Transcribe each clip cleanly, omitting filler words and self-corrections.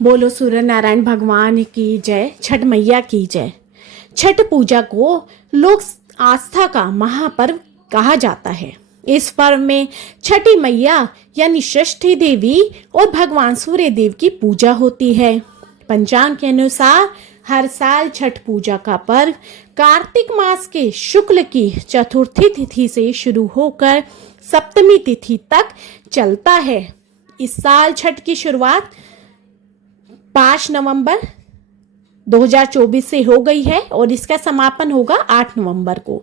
बोलो सूर्य नारायण भगवान की जय, छठ मैया की जय। छठ पूजा को लोक आस्था का महापर्व कहा जाता है। इस पर्व में छठी मैया यानी षष्ठी देवी और भगवान सूर्य देव की पूजा होती है। पंचांग के अनुसार हर साल छठ पूजा का पर्व कार्तिक मास के शुक्ल की चतुर्थी तिथि से शुरू होकर सप्तमी तिथि तक चलता है। इस साल छठ की शुरुआत 5 नवंबर 2024 से हो गई है और इसका समापन होगा 8 नवंबर को।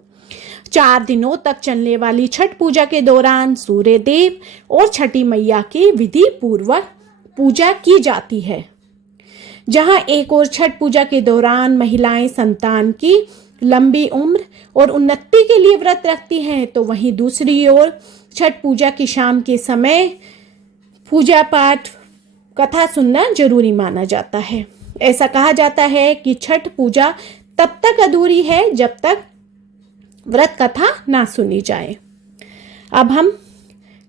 4 दिनों तक चलने वाली छठ पूजा के दौरान सूर्य देव और छठी मैया की विधि पूर्वक पूजा की जाती है। जहां एक और छठ पूजा के दौरान महिलाएं संतान की लंबी उम्र और उन्नति के लिए व्रत रखती हैं, तो वहीं दूसरी ओर छठ पूजा की शाम के समय पूजा पाठ कथा सुनना जरूरी माना जाता है। ऐसा कहा जाता है कि छठ पूजा तब तक अधूरी है जब तक व्रत कथा ना सुनी जाए। अब हम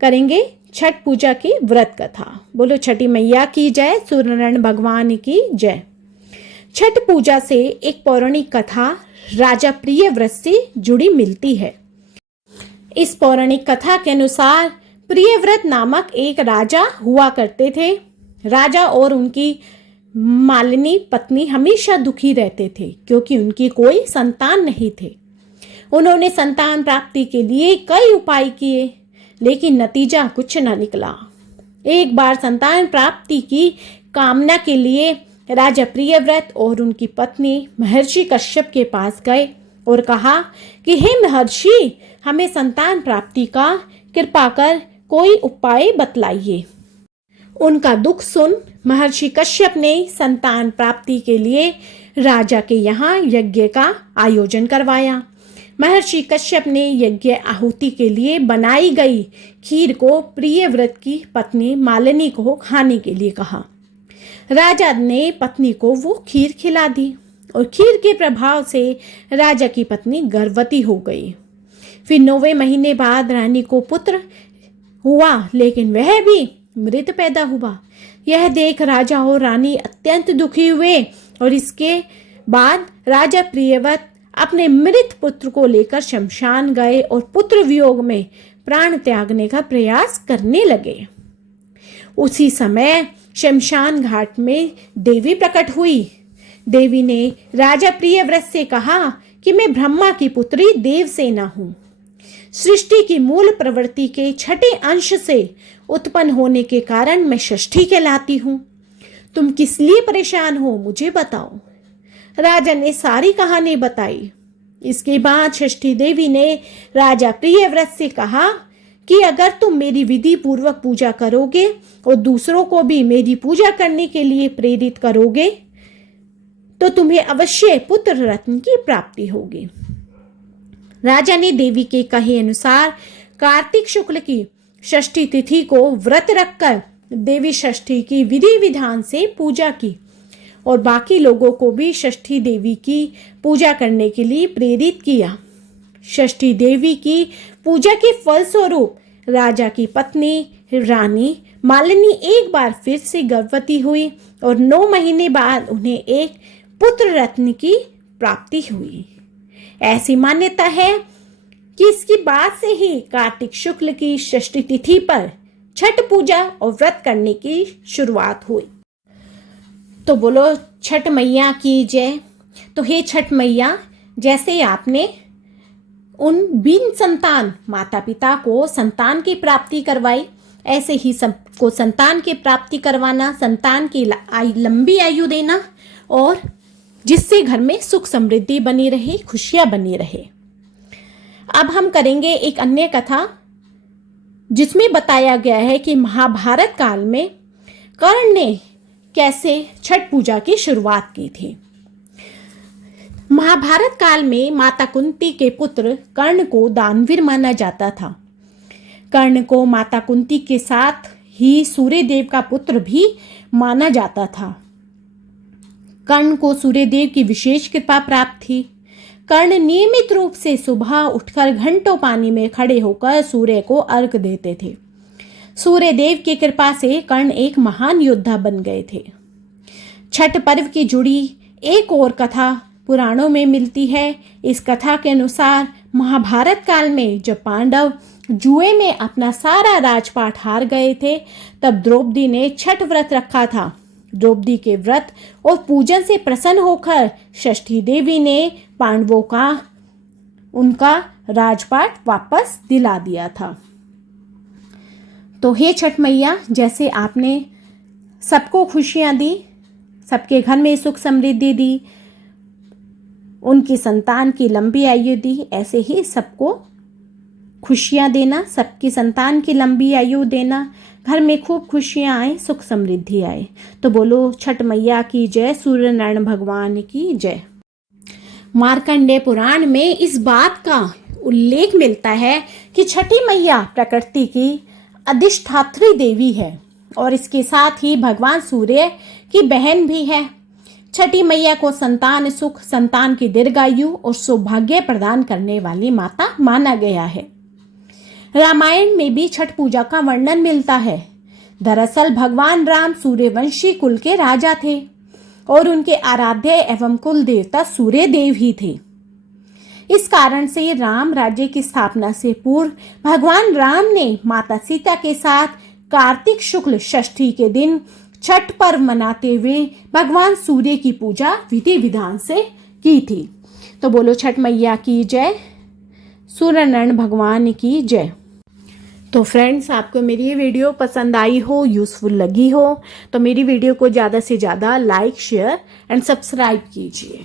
करेंगे छठ पूजा की व्रत कथा। बोलो छठी मैया की जय, सूर्यनारायण भगवान की जय। छठ पूजा से एक पौराणिक कथा राजा प्रियव्रत से जुड़ी मिलती है। इस पौराणिक कथा के अनुसार प्रियव्रत नामक एक राजा हुआ करते थे। राजा और उनकी मालिनी पत्नी हमेशा दुखी रहते थे क्योंकि उनकी कोई संतान नहीं थे। उन्होंने संतान प्राप्ति के लिए कई उपाय किए, लेकिन नतीजा कुछ न निकला। एक बार संतान प्राप्ति की कामना के लिए राजा प्रियव्रत और उनकी पत्नी महर्षि कश्यप के पास गए और कहा कि हे महर्षि, हमें संतान प्राप्ति का कृपा कर कोई उपाय बतलाइए। उनका दुख सुन महर्षि कश्यप ने संतान प्राप्ति के लिए राजा के यहाँ यज्ञ का आयोजन करवाया। महर्षि कश्यप ने यज्ञ आहुति के लिए बनाई गई खीर को प्रियव्रत की पत्नी मालिनी को खाने के लिए कहा। राजा ने पत्नी को वो खीर खिला दी और खीर के प्रभाव से राजा की पत्नी गर्भवती हो गई। फिर 9वें महीने बाद रानी को पुत्र हुआ, लेकिन वह भी मृत पैदा हुआ। यह देख राजा और रानी अत्यंत दुखी हुए और इसके बाद राजा प्रियव्रत अपने मृत पुत्र को लेकर शमशान गए और पुत्र वियोग में प्राण त्यागने का प्रयास करने लगे। उसी समय शमशान घाट में देवी प्रकट हुई। देवी ने राजा प्रियव्रत से कहा कि मैं ब्रह्मा की पुत्री देवसेना हूँ। सृष्टि की मूल प्रवृत्ति के छठे अंश से उत्पन्न होने के कारण मैं षष्ठी कहलाती हूँ। तुम किस लिए परेशान हो, मुझे बताओ। राजा ने सारी कहानी बताई। इसके बाद षष्ठी देवी ने राजा प्रियव्रत से कहा कि अगर तुम मेरी विधि पूर्वक पूजा करोगे और दूसरों को भी मेरी पूजा करने के लिए प्रेरित करोगे तो तुम्हें अवश्य पुत्र रत्न की प्राप्ति होगी। राजा ने देवी के कहे अनुसार कार्तिक शुक्ल की षष्ठी तिथि को व्रत रखकर देवी षष्ठी की विधि विधान से पूजा की और बाकी लोगों को भी षष्ठी देवी की पूजा करने के लिए प्रेरित किया। षष्ठी देवी की पूजा के फलस्वरूप राजा की पत्नी रानी मालिनी एक बार फिर से गर्भवती हुई और 9 महीने बाद उन्हें एक पुत्र रत्न की प्राप्ति हुई। ऐसी मान्यता है कि इसके बाद से ही कार्तिक शुक्ल की षष्ठी तिथि पर छठ पूजा और व्रत करने की शुरुआत हुई। तो बोलो छठ मैया की जय। तो हे छठ मैया, जैसे आपने उन बिन संतान माता पिता को संतान की प्राप्ति करवाई, ऐसे ही सबको संतान की प्राप्ति करवाना, संतान की लंबी आयु देना और जिससे घर में सुख समृद्धि बनी रहे, खुशियां बनी रहे। अब हम करेंगे एक अन्य कथा जिसमें बताया गया है कि महाभारत काल में कर्ण ने कैसे छठ पूजा की शुरुआत की थी। महाभारत काल में माता कुंती के पुत्र कर्ण को दानवीर माना जाता था। कर्ण को माता कुंती के साथ ही सूर्यदेव का पुत्र भी माना जाता था। कर्ण को सूर्यदेव की विशेष कृपा प्राप्त थी। कर्ण नियमित रूप से सुबह उठकर घंटों पानी में खड़े होकर सूर्य को अर्घ्य देते थे। सूर्यदेव की कृपा से कर्ण एक महान योद्धा बन गए थे। छठ पर्व की जुड़ी एक और कथा पुराणों में मिलती है। इस कथा के अनुसार महाभारत काल में जब पांडव जुए में अपना सारा राजपाट हार गए थे, तब द्रौपदी ने छठ व्रत रखा था। द्रौपदी के व्रत और पूजन से प्रसन्न होकर षष्ठी देवी ने पांडवों का उनका राजपाट वापस दिला दिया था। तो हे छठ मैया, जैसे आपने सबको खुशियां दी, सबके घर में सुख समृद्धि दी, उनकी संतान की लंबी आयु दी, ऐसे ही सबको खुशियां देना, सबकी संतान की लंबी आयु देना, घर में खूब खुशियां आए, सुख समृद्धि आए। तो बोलो छठ मैया की जय, सूर्य नारायण भगवान की जय। मार्कंडेय पुराण में इस बात का उल्लेख मिलता है कि छठी मैया प्रकृति की अधिष्ठात्री देवी है और इसके साथ ही भगवान सूर्य की बहन भी है। छठी मैया को संतान सुख, संतान की दीर्घायु और सौभाग्य प्रदान करने वाली माता माना गया है। रामायण में भी छठ पूजा का वर्णन मिलता है। दरअसल भगवान राम सूर्यवंशी कुल के राजा थे और उनके आराध्य एवं कुल देवता सूर्य देव ही थे। इस कारण से राम राज्य की स्थापना से पूर्व भगवान राम ने माता सीता के साथ कार्तिक शुक्ल षष्ठी के दिन छठ पर्व मनाते हुए भगवान सूर्य की पूजा विधि विधान से की थी। तो बोलो छठ मैया की जय, सूर्य नारायण भगवान की जय। तो फ्रेंड्स, आपको मेरी ये वीडियो पसंद आई हो, यूज़फुल लगी हो, तो मेरी वीडियो को ज़्यादा से ज़्यादा लाइक, शेयर एंड सब्सक्राइब कीजिए।